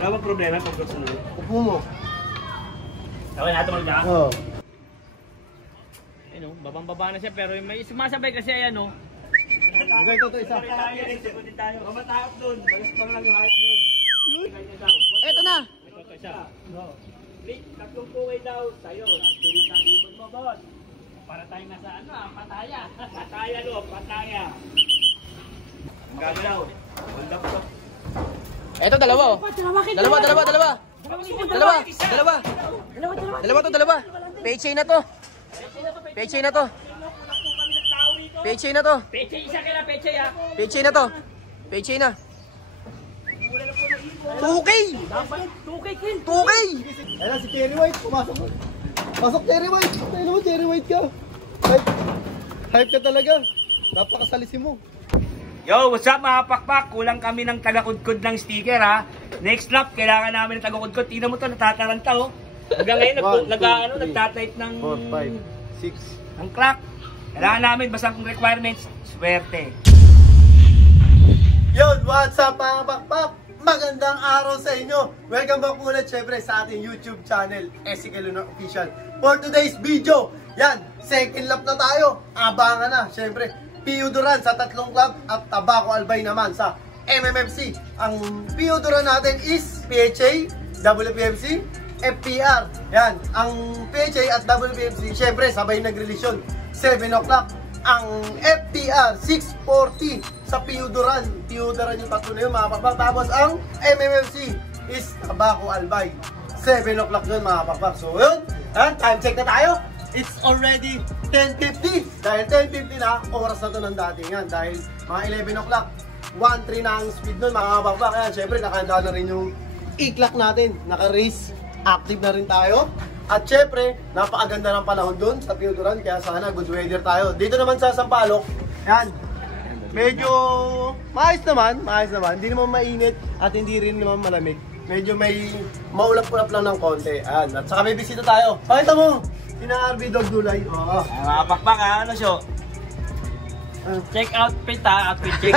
Wala bang problema pag sunod? Upo mo. Okay, natin magka. Oo. Ayun o, babang-baba na siya pero may sumasabay kasi ayan o. Ito, isa. Sigutin tayo. Mamatakot dun. Balas pa lang yung height nyo. Eto na. Ito isa. Tatlong pungay daw sa'yo. Bilis ang ibon mo, boss. Para tayo nasa ano pataya. Pataya no, pataya. Ang gagalaw. Hold up to. Eto, dalawa oh. Dalawa. Pechay na to. Pechay na to. Peche, isa kaya peche ha. Pechay na to. Pechay na. 2K! 2K! Ayun si Cherry White, pumasok mo. Pasok Cherry White! Ayun mo, Cherry White ka. Hype ka talaga. Napakasalisin mo. Yo, what's up mga pakpak? Kulang kami ng taga-kudkod ng sticker ha. Next lap, kailangan namin ng taga-kudkod. Tingnan mo to, natataranta oh. Hanggang ngayon, nagtatype ng 4, 5, 6. ang clock. Kailangan namin, basta kung requirements, swerte. Yun, what's up mga pakpak? Magandang araw sa inyo. Welcome back ulit syempre sa ating YouTube channel, Ezekiel Lunar Official. For today's video, yan, second lap na tayo. Abangan na, syempre. PU Duran sa tatlong club at Tabaco Albay naman sa MMFC. Ang PU Duran natin is PHA, WPFC, FPR. Yan, ang PHA at WPFC, syempre sabay nag-release yun. 7 o'clock. Ang FPR 6:40 sa PU Duran. PU Duran yung tatlo na yun mga pakpak. Tapos ang MMFC is Tabaco Albay. 7 o'clock yun mga pakpak. So yun, time check na tayo. It's already 10:50. Dahil 10:50 na, oras na to ng datingan. Dahil mga 11 o'clock, 1:3 na ang speed nun mga pakpak. Ayan, syempre nakahanda na rin yung e-clock natin. Naka-race, active na rin tayo. At syempre, napakaganda ng panahon dun sa PU Duran, kaya sana good weather tayo. Dito naman sa Sampaloc, yan, medyo maayos naman. Hindi naman mainit at hindi rin naman malamig. Medyo may maulap-ulap lang ng konti. Ayan, at saka may bisita tayo. Pakita mo, sina RB Dog Dulay. Oo. Mga pakpak ha, ano siyo? Check outfit ha, outfit check.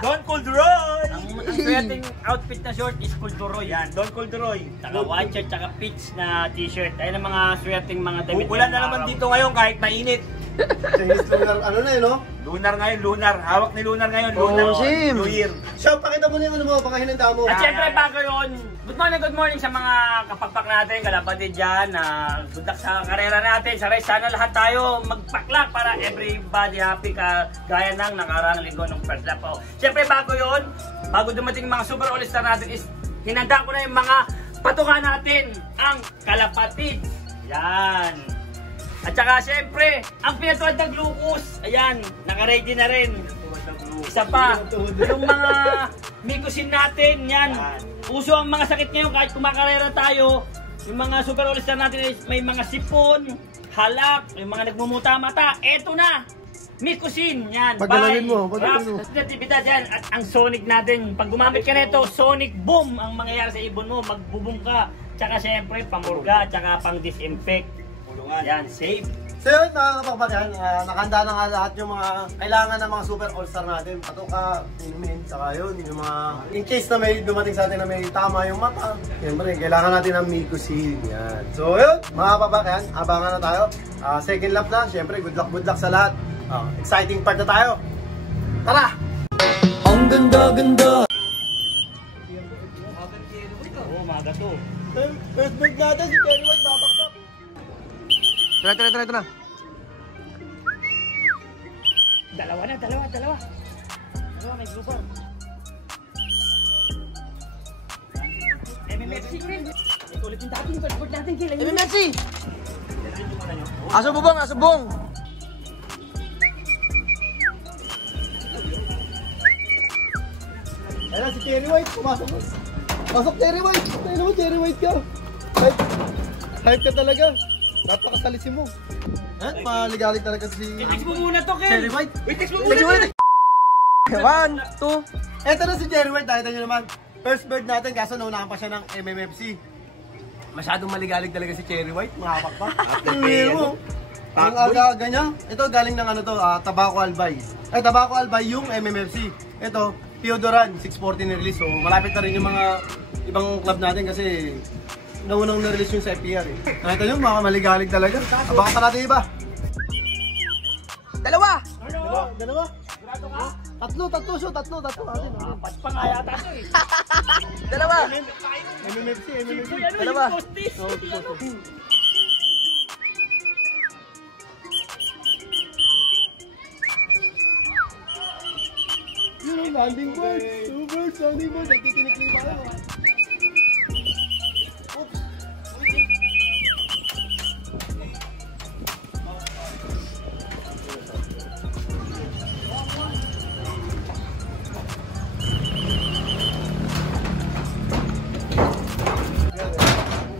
Don Colderoy! Ang swerteng outfit na short is Colderoy. Yan, Don Colderoy. Saka white shirt, saka peach na t-shirt. Ayun ang mga swerteng mga damit. Ulan na naman dito ngayon kahit mainit. Chinese lunar, ano na yun, no? Lunar ngayon, lunar. Hawak ni lunar ngayon, lunar. New Year. Siya, pakita mo na yung ano mo, pakahinanda mo. At syempre bago yun, good morning sa mga kapakpak natin, kalapatid dyan. Good luck sa karera natin. Sa race, sana lahat tayo magpaklak para everybody happy ka gaya ng nakarang linggo ng first lap. Syempre bago yun, bago dumating mga super all-star natin is hinanda ko na yung mga patuka natin, ang kalapatid. Yan. At saka syempre, ang pinatuwad ng glucose, ayan, naka-ready na rin. Isa pa, yung mga mikusin natin, yan. Uso ang mga sakit ngayon kahit kumakarera tayo. Yung mga super all-star natin may mga sipon, halak, yung mga nagmumuta mata. Eto na, mikusin, yan. Paggalawin mo, paggalawin mo. Aktividad yan. At ang sonic natin, pag gumamit ka nito, sonic boom ang mangyayari sa ibon mo. Magbubong ka. Tsaka syempre, pamurga, tsaka pang disinfect. Yan, safe. So yun mga kapakpak yan, nakahanda na nga lahat yung mga kailangan ng mga super all-star natin. Patuka, inumin, saka yun, yung mga in case na may dumating sa atin na may tama yung mata. Siyempre, kailangan natin ng mikusin. Yan. So yun, mga kapakpak yan, abangan na tayo. Second lap na, siyempre, good luck sa lahat. Exciting part na tayo. Tara! Ang ganda-ganda! Oo, maga to. First break natin, si Cherry White, babakpak. Tara. Dalawa, may grouper. MMFC rin. Ulit yung dating passport natin kailan yun. MMFC! Aso bubong! Ayun si Cherry White, pumasok mo. Pasok Cherry White! Ayun mo, Cherry White ka. Hype ka talaga. Napakasalisin mo. Maligalig talaga si I-text mo muna to, Ken. Cherry White. I-text mo muna. 1, 2. Eto na si Cherry White. Nakita nyo naman. First bird natin kaso naunahan pa siya ng MMFC. Masyadong maligalig talaga si Cherry White. Mga kapakpak. Ang aga-aga niya. Ito galing ng ano to, Tabaco Albay. Tabaco Albay yung MMFC. Ito, Piodoran, 640 na-release. So, malapit na rin yung mga ibang club natin kasi naunang na-release yung sa FPR eh. Nakita nyo, mga maligalig talaga. Abangan pa natin iba. Dalawa! Dalawa? Grado ka? Tatlo. Apat pa nga yata ito eh. Dalawa! MMFC. Uy, ano Dalawa. yung postis? Yun ang landing board. Landing board. Nagtitinikli pa ako. Oops.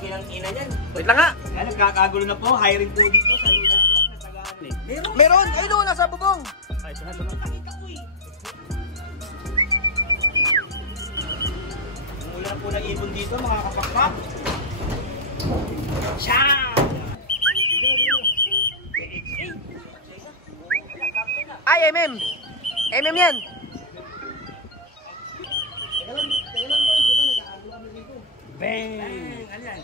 Kinang-ina yan. Wait lang nga! Kaya nagkakagulo na po, hiring po dito sa Lunas Block na tagaan eh. Meron! Ayun o, nasa bubong! Ay, ito na. Nakita ko eh. Mula na po ng ibon dito, mga kapakpak. Siya! Ay, MM! MM yan! Bang! Ano yan?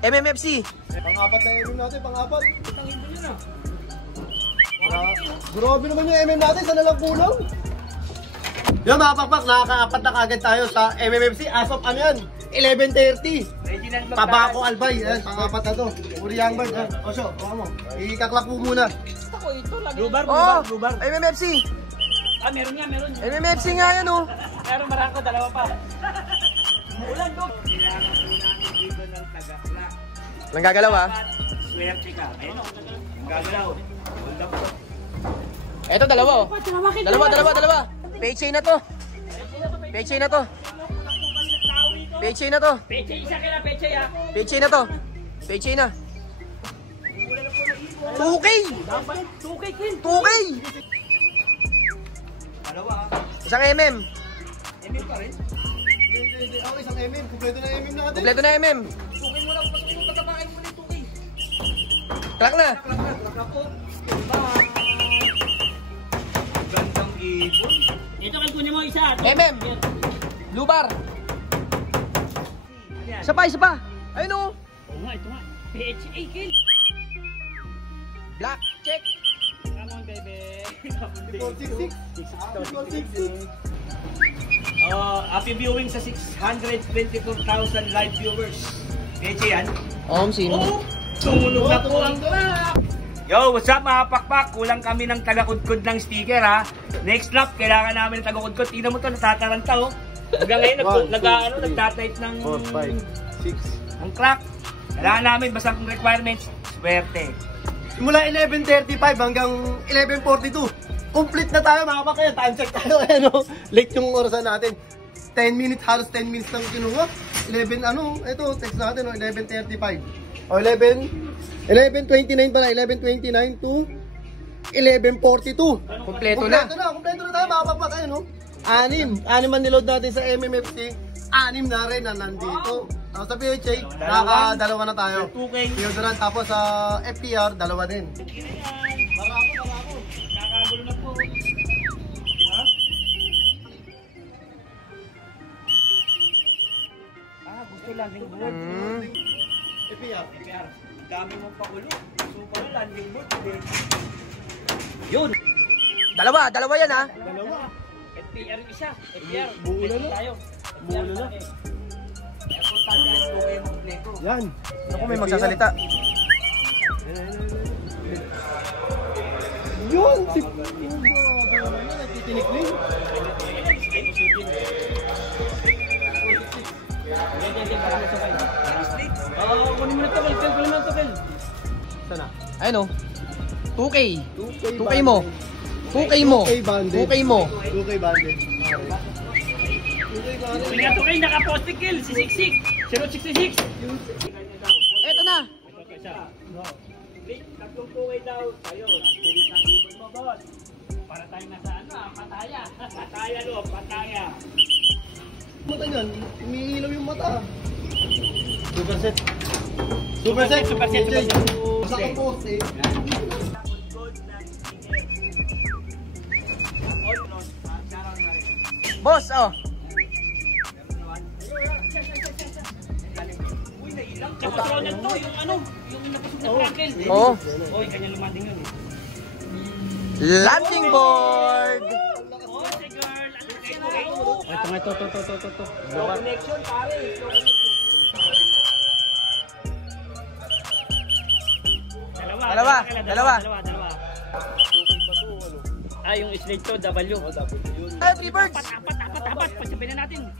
MMFC! Pang-apat na MM natin, pang-apat. Itang ibon yun ah. Grabe naman yung MM natin, sana lang kulang. Yung mga pakpak, nakaka-apat na kagad tayo sa MMFC as of ano yan? 11:30. Reginald Tabako Albay, yan, pang-apat na to. Uri Yangbird, yan. Osyo, baka mo. Ikaklak mo muna. Lubar, Oh! lubar. MMFC! Ah, meron nga, meron. MMFC nga yan o! Meron marako, dalawa pa. Ulan doon. Kailangan po namin dito ng taga-plak. Walang gagalaw ha? Swerte ka. Ayun o, ang gagalaw. Ganda po. Eto, dalawa o. Dalawa. Paychain na to. Paychain na to. Paychain na to. Peche, isa ka na, Peche ah. Paychain na to. Paychain na. 2K! Dapat, 2K kin. 2K! Dalawa ah. Isang MM. Emil pa rin. Hindi, ako isang MM. Kumpleto na MM natin. Kompleto na MM. 2K mo lang, pasukin mo, tatamakin mo na 2K. Crack na. Klak ako. Gandang ibon. Ito kay kunin mo isa. MM. Lubar. Isa pa. Ayun o. Oo nga, ito nga. PHA kin. Black. Check. Come on, baby. 466. 466. Happy viewing sa 622,000 live viewers. PHA yan. Sino? Oh, tumunog na po ang clock. Yo, what's up mga pakpak? Kulang kami ng taga-kudkod ng sticker ha. Next lap, kailangan namin ng taga-kudkod. Tingnan mo to, natataranta oh. Hanggang ngayon, nagtatype ng 4, 5, 6. ang clock. Kailangan namin, basta kung requirements, swerte. Simula 11:35 hanggang 11:42. Complete na tayo mga kapakaya. Time check tayo. Ano? Late yung orasan natin. 10 minutes, halos 10 minutes lang kinuha. 11, ito, text natin, 11:35. O 11:29 pala, 11:29 to 11:42. Kompleto na. Kompleto na tayo mga kapakaya, no? Anim ang niload natin sa MMFC. 6 na rin na nandito. Tapos sa PHA, nakakadalawa na tayo. 2K. Piodoran, tapos sa FPR, dalawa din. Marako. Nakagulo na po. Ha? Gusto landing board. FPR. FPR. Dami mong pakulo. Super landing board. Yun. Dalawa yan ha. Dalawa. FPR yung isa. FPR. Buo na Pwede na. tayo. Buo na na. Airport tayo. Okay mo kompleto. Yan. Ako may magsasalita. Yun! Si nagtitinikling. Kunin mo na to, Kel. Kunin mo na to, Kel. Sana. Ayun o. 2K. 2K bundle. mo. 2K mo. 2K bundle. 2K mo. 2K bundle. Kunin nga to, Kel. Nakapostik, Kel. Si 66. 066. Eto na. Ito isa. Tatlong tuway daw. Tayo, bilis ang ibon mo, boss. Para tayo nasa pataya. Pataya, lo, pataya. Mata niyan, umiilaw yung mata. Super set. Super set. Sa post eh. Boss, oh. Tsaka Ronald to, yung ano, yung napasok na crackle. Oo. Oy, kanya lumanding yun. Landing board! Oh, si girl. Ito. Slow connection, pare. Dalawa. Ah, yung slate to, W. Ay, 3 birds! Apat. Pagsabay na natin.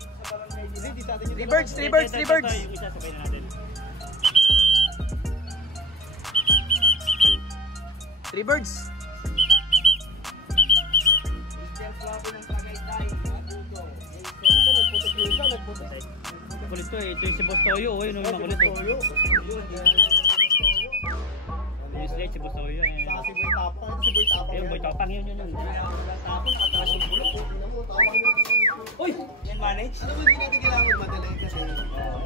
3 birds! Ito, yung isa sabay na natin. 3 birds! Makulit to eh. Ito yung si Boss Toyo. Yung makulit to. Yung slate si Boss Toyo. Si Boy Tapang. Ito si Boy Tapang. Yung Boy Tapang yun. Tapang, atakas yung bulok. Uy! Yan manage? Ano ba hindi natin kailangan madalay kasi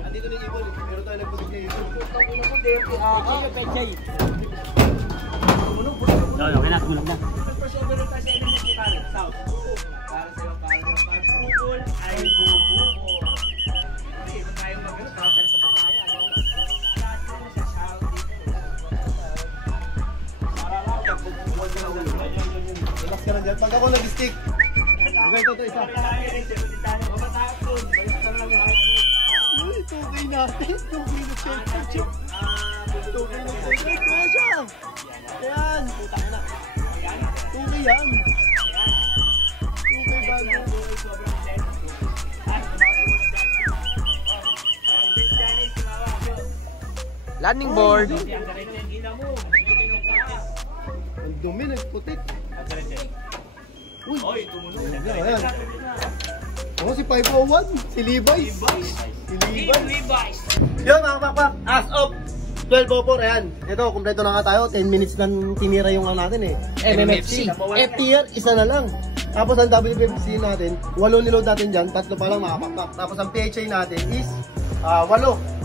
andito na yung ibon. Pero tayo nagputik na ibon. Yung pechay. No, kailangan tumunog na. First over ng 570 para south. Para sa'yo, para bubol ay bubol. Hindi, ito tayo mag-gano'n. Para sa papaya. Lahat ko sa shout dito. Para lang, bubol ka lang. Relax ka lang dyan. Pag ako nag-stick. Ito isa. Uy, tugay natin. Tugay na championship. Tugay na championship. Kaya siya. Ayan. Tugay yan. Tugay bago. Landing board! Ang dumi, nagputik. Uy, ayan. Ako si 501, si Levi's. Si Levi's. Yun mga pakpak, as of 12:04, ayan. Ito, kompleto na nga tayo. 10 minutes lang tinira yung ano natin eh. MMFC. FTR, isa na lang. Tapos ang WFC natin, 8 niload natin dyan, 3 pa lang mga pakpak. Tapos ang PHA natin is 8.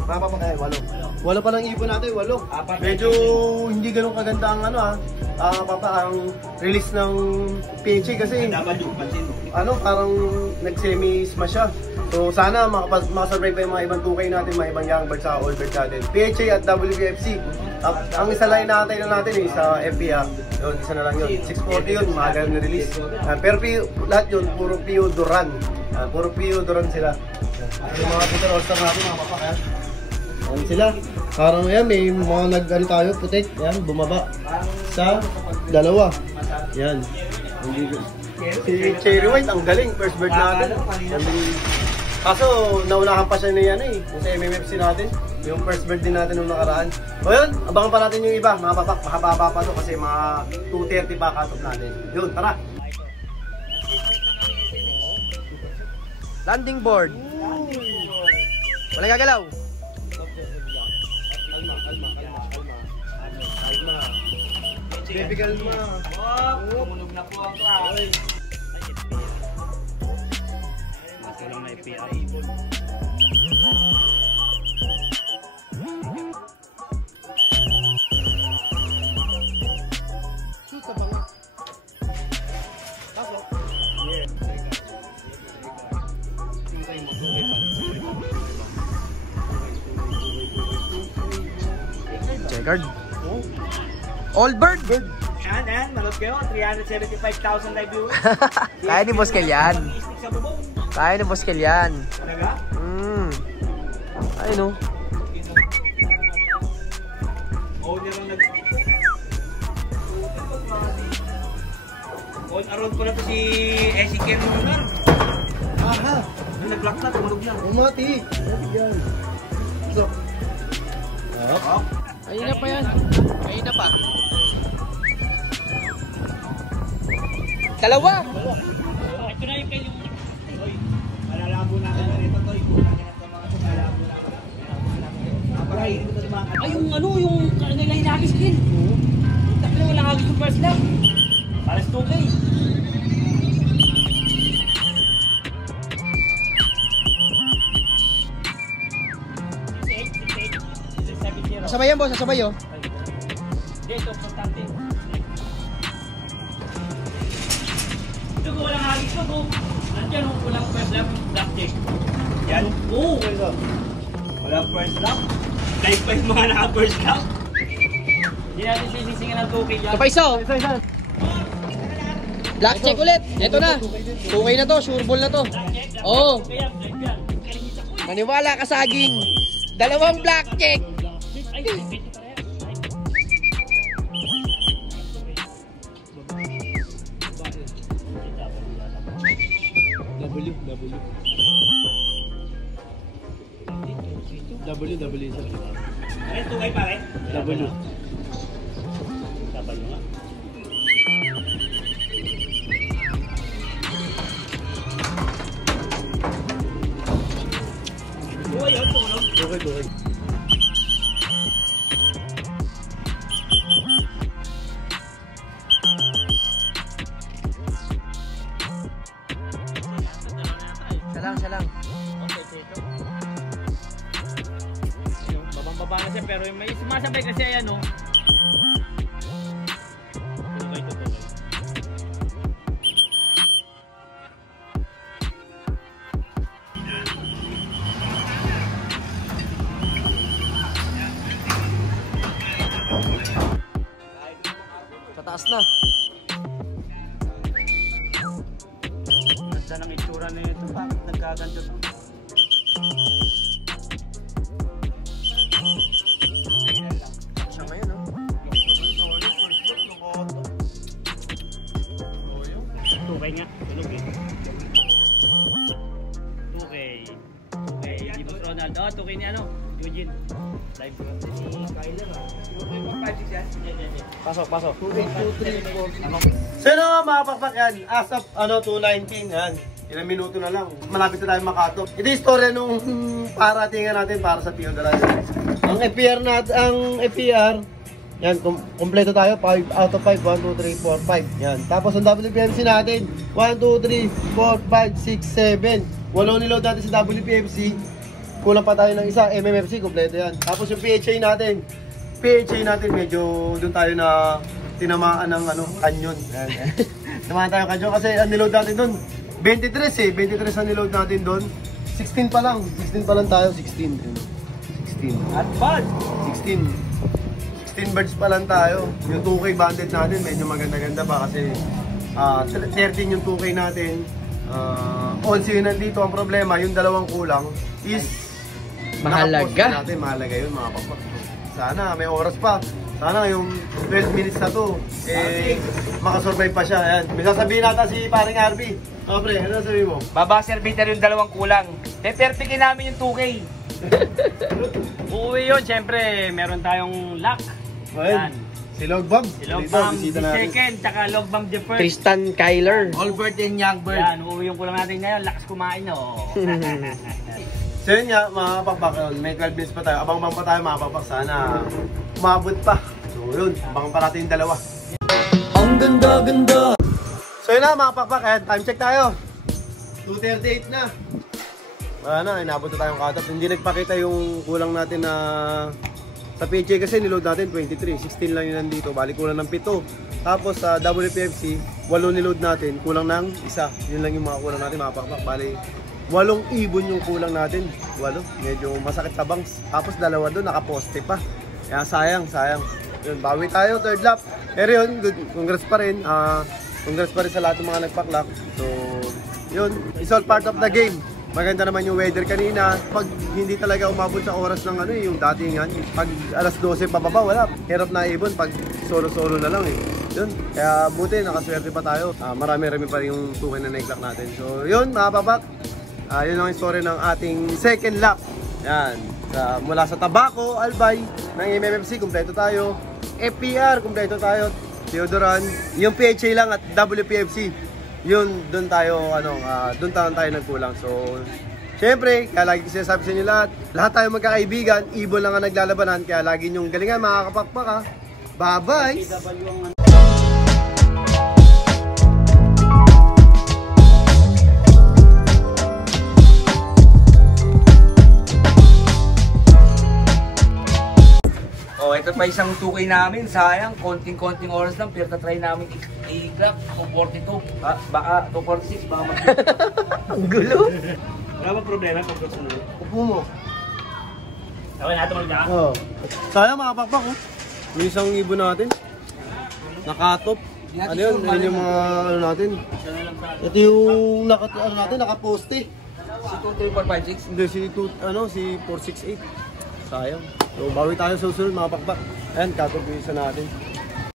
Mga pakpak, ayan, 8. 8 pa lang ipon natin, 8. Medyo hindi ganun kaganda ang ano ang release ng PHA kasi ano, parang nag-semi-smash siya. So sana makasurvive pa yung mga ibang tukay natin, mga ibang young birds sa old birds natin. PHA at WFC. Ang isa lang natin sa FPA. Yun, isa na lang yun. 640 yun, maaga yung release. Pero lahat yun, puro PO Duran. Puro PO Duran sila. Yung mga Peter All-Star natin, mga papak. Ayan sila. Parang yan, may mga nag-ano tayo, putik. Yan, bumaba. Sa 2. Yan. Si Cherry White, ang galing. First bird natin. Kaso, naunahan pa siya na yan eh. Yung sa MMFC natin. Yung first bird din natin nung nakaraan. O yun, abangan pa natin yung iba. Mga papak, mahaba pa to kasi mga 2:30 pa cut-off natin. Yun, tara. Landing board! Walang gagalaw! Baby kalma. Tumunog na po ang class. Ito lang na FPI. Susa ba nga? Tapos? Yeah. Checkered. All bird! Yan, manood kayo. 375,000 live viewers. Kaya ni Boss Kelyan. Kaya ni Boss Kelyan. Talaga? Ay no. Owner ang on around ko na to si Ezekiel Lunar. Aha! Nag-block na, tumunog na. Umati! Yan. So. Ayun na pa yan. Ayun na pa. 2! Ito na yung kayo. Oy, malalabo na ka na rito to. Malalabo na ka. Ay, yung ano, yung nilay nagis din. Tapos wala kagis yung first lang. Pares 2K. Kasabay yan boss, kasabay oh. Dito, konstante. Ito ko walang hagis ko. yan, walang first lap, blackjack. Yan. Oo. Walang first lap. Like pa yung mga naka-first lap. Hindi natin sisisingin ng 2K dyan. Ito pa isa, oh. Blackjack ulit. Ito na. 2K na to, sure ball na to. Oo. Kaya, like yan. Maniwala ka sa aging. Dalawang blackjack. Ay, ito pareha. W. Ay, 2K pa rin? W. Tapal mo nga. Uy, yun, tulog. Okay. Siya lang. Okay, ito. Ayun, babang-baba na siya pero may sumasabay kasi ayan o. Tulog ito. Sa taas na. Ganda ng itsura na ito. Bakit nagkaganda to? Siya ngayon, oh. 2K nga. Tulog eh. 2K. Di ba Ronald? Oh, 2K ni ano? Eugene. Live ko. Kyler ah. Pasok. 2, 3, 4. So yun nga mga pakpak yan, as of 2:19 yan, ilang minuto na lang, malapit na tayo makatop. Ito yung istorya nung paratingan natin para sa Theodoran. Ang FPR, yan, kompleto tayo, 5 out of 5, 1, 2, 3, 4, 5. Yan, tapos ang WPMC natin, 1, 2, 3, 4, 5, 6, 7. 8 niload natin sa WPMC, kulang pa tayo ng isa, MMFC, kompleto yan. Tapos yung PHA natin medyo doon tayo na tinamaan ng kanyon. Tinamaan tayo ng kanyon kasi ang niload natin doon 23 ang niload natin doon. 16 pa lang tayo, 16. At bad! 16 birds pa lang tayo. Yung 2K banded natin medyo maganda-ganda pa kasi 13 yung 2K natin. 11 yun nandito. Ang problema, yung dalawang kulang is Mahalaga. Mahalaga yun mga papak. Sana may oras pa. Sana yung 12 minutes na to, makasurvive pa siya. Ayan. May sasabihin natin si paring Arby. Pre, ano sabihin mo? Babaser beater yung dalawang kulang. Pepertikin namin yung 2K. Uuwi yun, syempre meron tayong luck. Ayan. Si Logbam. Si Logbam, si second, tsaka Logbam the first. Tristan Kyler. Albert and Youngbird. Yan, uuwi yung kulang natin ngayon. Lakas kumain, oh. So yun nga, mga pakpak, may 12 minutes pa tayo. Abang-abang pa tayo mga pakpak. Sana umabot pa. So yun, abangan pa natin yung dalawa. Ang ganda-ganda. So yun na mga pakpak, time check tayo. 2:38 na. Inabot na tayong cut-off. Hindi nagpakita yung kulang natin na sa PHA kasi niload natin 23. 16 lang yun nandito. Bali kulang ng 7. Tapos sa WPFC, 8 niload natin. Kulang ng 1. Yun lang yung mga kulang natin mga pakpak. Bali 8 ibon yung kulang natin. 8. Medyo masakit sa bangs. Tapos 2 doon nakaposte pa. Kaya sayang. Yun, bawi tayo, third lap. Pero yun, good. Congrats pa rin. Congrats pa rin sa lahat ng mga nagpaklak. So, yun. It's all part of the game. Maganda naman yung weather kanina. Pag hindi talaga umabot sa oras ng yung datingan, pag alas 12 pababa, wala. Hirap na ibon pag solo-solo na lang Yun. Kaya buti, nakaswerte pa tayo. Marami-rami pa rin yung tukin na naiklak natin. So, yun, mga papak. Yun lang yung story ng ating second lap. Yan. Mula sa Tabaco, Albay, ng MMFC, kumpleto tayo. FPR, kumpleto tayo. Theodoran. Yung PHA lang at WPFC. Yun, doon tayo, doon tayo nagkulang. So, syempre, kaya lagi ko sinasabi sa inyo lahat tayo magkakaibigan, ibon lang ang naglalabanan, kaya lagi nyong galingan, mga kapakpak ha. Bye-bye! ito pa isang 2K namin, sayang, konting-konting oras lang, pero try namin i-clock, 242, baka 246, baka mag- Ang gulo. Wala bang problema pag sunod? Upo mo. Okay, natin magdaan. Oo. Sayang mga pakpak, oh. Yung isang ibon natin. Nakatop. Ano yun? Ayun yung mga ano natin. Ito yung nakaposte. Si 23456. Hindi, si 468. Sayang. So, bawi tayo sa susunod mga pakpak. Ayan, katop yung isa natin.